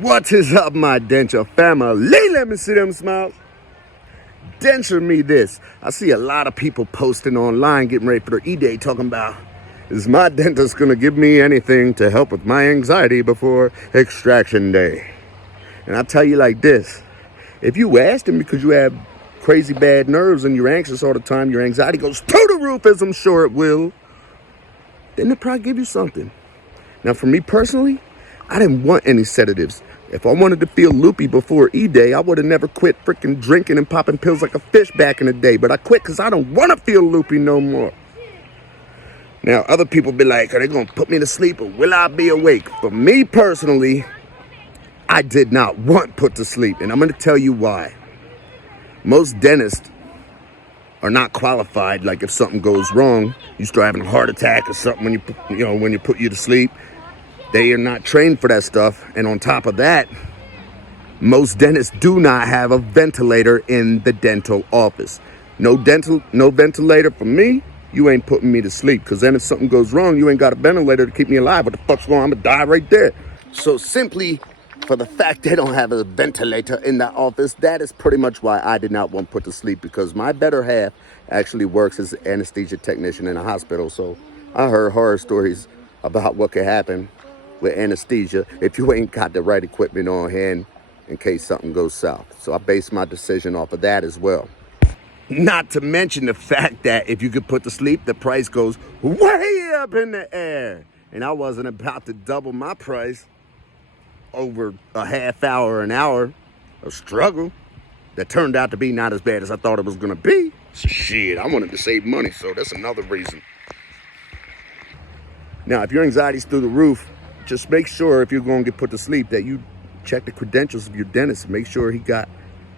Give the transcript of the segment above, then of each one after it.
What is up, my denture family? Let me see them smiles. Denture me this. I see a lot of people posting online getting ready for their Eday talking about, is my dentist going to give me anything to help with my anxiety before extraction day? And I tell you like this. If you asked him because you have crazy bad nerves and you're anxious all the time, your anxiety goes to the roof, as I'm sure it will, then they'll probably give you something. Now, for me personally, I didn't want any sedatives. If I wanted to feel loopy before E-Day, I would have never quit freaking drinking and popping pills like a fish back in the day. But I quit because I don't want to feel loopy no more. Now, other people be like, are they going to put me to sleep or will I be awake? For me personally, I did not want put to sleep. And I'm going to tell you why. Most dentists are not qualified. Like if something goes wrong, you start having a heart attack or something when you put you to sleep. They are not trained for that stuff. And on top of that, most dentists do not have a ventilator in the dental office. No ventilator for me, you ain't putting me to sleep. Because then if something goes wrong, you ain't got a ventilator to keep me alive. What the fuck's going on? I'm going to die right there. So simply for the fact they don't have a ventilator in the office, that is pretty much why I did not want put to sleep. Because my better half actually works as an anesthesia technician in a hospital. So I heard horror stories about what could happen with anesthesia if you ain't got the right equipment on hand in case something goes south. So I based my decision off of that as well. Not to mention the fact that if you could put to sleep, the price goes way up in the air. And I wasn't about to double my price over a half hour, an hour of struggle that turned out to be not as bad as I thought it was gonna be. Shit, I wanted to save money, so that's another reason. Now, if your anxiety's through the roof, just make sure if you're going to get put to sleep that you check the credentials of your dentist. Make sure he got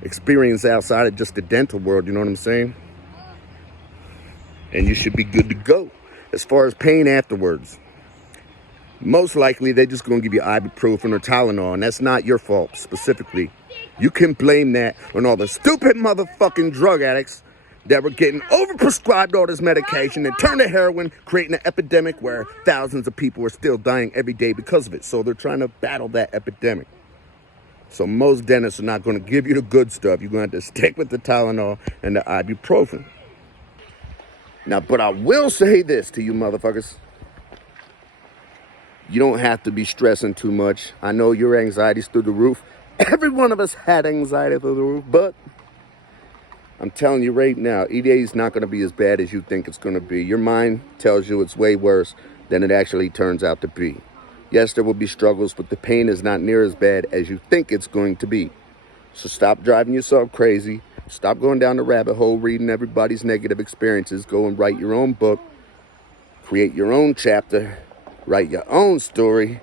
experience outside of just the dental world, you know what I'm saying? And you should be good to go. As far as pain afterwards, most likely they're just going to give you ibuprofen or Tylenol, and that's not your fault specifically. You can blame that on all the stupid motherfucking drug addicts that were getting overprescribed all this medication and turned to heroin, creating an epidemic where thousands of people are still dying every day because of it. So they're trying to battle that epidemic. So most dentists are not going to give you the good stuff. You're going to have to stick with the Tylenol and the ibuprofen. Now, but I will say this to you motherfuckers. You don't have to be stressing too much. I know your anxiety's through the roof. Every one of us had anxiety through the roof, but I'm telling you right now, Eday is not going to be as bad as you think it's going to be. Your mind tells you it's way worse than it actually turns out to be. Yes, there will be struggles, but the pain is not near as bad as you think it's going to be. So stop driving yourself crazy. Stop going down the rabbit hole, reading everybody's negative experiences. Go and write your own book. Create your own chapter. Write your own story,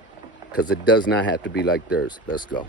because it does not have to be like theirs. Let's go.